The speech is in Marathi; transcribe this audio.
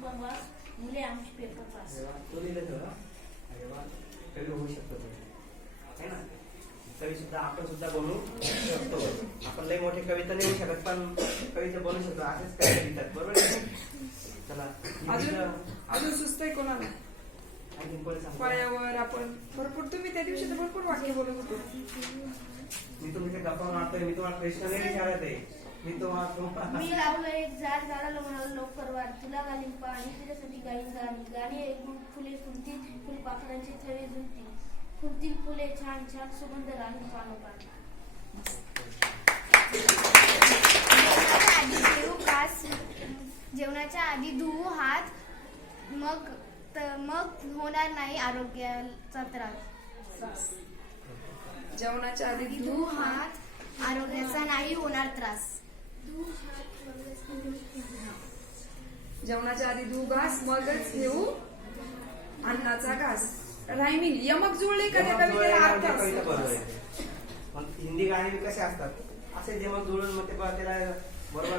नंबर वास मुले आमची पेपर पास. तो लिहिलं तर अरे वा कवी होऊ शकतो है ना. कवी सुद्धा आपण सुद्धा बनू शकतो. आपण लई मोठे कविता नाही होऊ शकत पण कविता बनू शकतो. असेच कविता लिहितात बरोबर आहे. चला अजून सुचतंय कोणाला फळ्यावर आपण भरपूर तुम्ही त्या दिवशी तर भरपूर वाक्य बोलत होतो. मी तुमच्या गप्पा मारतोय. मी तुम्हाला प्रश्न नाही विचारत आहे. मी तुम्हाला मी लावलं एक झाड झाडाला म्हणाल लवकर वाढ तुला घालीन पाणी तुझ्यासाठी गाईन गाणी गाणी ऐकून फुले फुलतील फुलपाखरांची थळे झुलतील फुलतील फुले छान छान सुगंध राहील पानोपान. जेवणाच्या आधी धुवू हात मग होणार नाही आरोग्याचा त्रास. जेवणाच्या आधी धुवू हात आरोग्याचा नाही होणार त्रास. जेवणाच्या आधी धुवू घास मगच घेऊ अन्नाचा घास. रायमिंग यमक जुळले का त्या कवितेला अर्थ असतो. हिंदी गाणी कसे असतात असे जेव्हा जुळून मग ते त्याला बरोबर